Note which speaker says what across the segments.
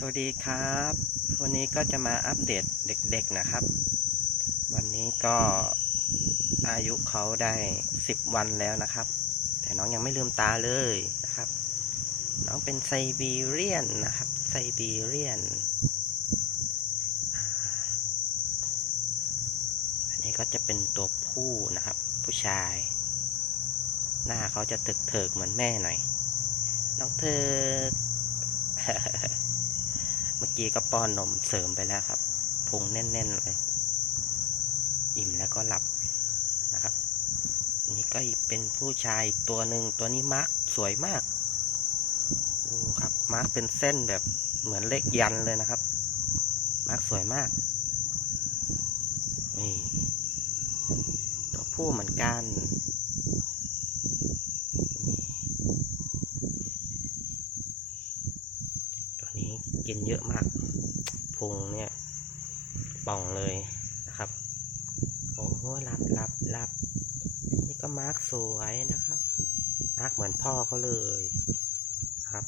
Speaker 1: สวัสดีครับ วันนี้ก็จะมาอัปเดตเด็กๆนะครับ วันนี้ก็อายุเขาได้สิบวันแล้วนะครับ แต่น้องยังไม่ลืมตาเลยนะครับ น้องเป็นไซบีเรียนนะครับไซบีเรียน อันนี้ก็จะเป็นตัวผู้นะครับ ผู้ชาย หน้าเขาจะถึกเถิกเหมือนแม่หน่อย น้องเธอ เมื่อกี้ก็ป้อนนมเสริมไปแล้วครับพุงแน่นๆเลย อิ่มแล้วก็หลับนะครับ นี่ก็เป็นผู้ชายตัวหนึ่งตัวนี้มาร์กสวยมากดูครับมาร์กเป็นเส้นแบบเหมือนเลขยันเลยนะครับ มาร์กสวยมากนี่ตัวผู้เหมือนกัน ตัวนี้กินเยอะมากพุงเนี่ยป่องเลยนะครับ โอ้โหหลับหลับหลับนี่ก็มาร์กสวยนะครับ มาร์กเหมือนพ่อเขาเลยครับ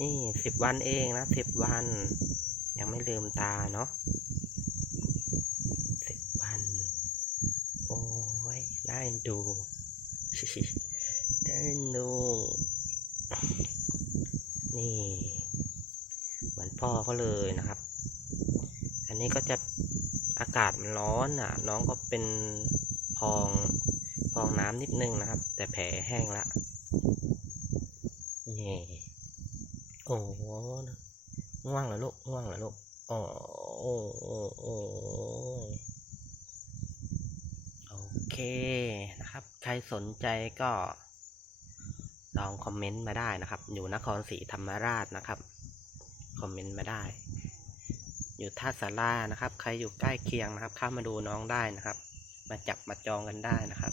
Speaker 1: นี่สิบวันเองนะสิบวัน ยังไม่ลืมตาเนาะสิบวัน โอ้ยน่าเอ็นดูน่าเอ็นดูนี่ มือนพ่อเขาเลยนะครับ อันนี้ก็จะอากาศมันร้อนอะ น้องก็เป็นพองพองน้ำนิดนึงนะครับ แต่แผลแห้งละนี่โอ้โหง่วงเหรอลูกง่วงเหรอลูกอ๋อโอ้โอ้โอ้โอเคนะครับ ใครสนใจก็ลองคอมเมนต์มาได้นะครับ อยู่นครศรีธรรมราชนะครับ คอมเมนต์มาได้ อยู่ท่าสารานะครับ ใครอยู่ใกล้เคียงนะครับ เข้ามาดูน้องได้นะครับ มาจับมาจองกันได้นะครับ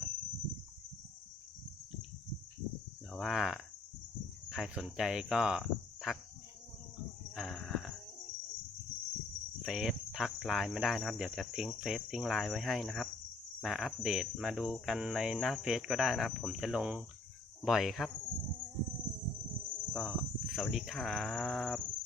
Speaker 1: หรือว่าใครสนใจก็ทักเฟซทักไลน์ไม่ได้นะครับ เดี๋ยวจะทิ้งเฟซทิ้งไลน์ไว้ให้นะครับ มาอัปเดตมาดูกันในหน้าเฟซก็ได้นะครับ ผมจะลงบ่อยครับ ก็สวัสดีครับ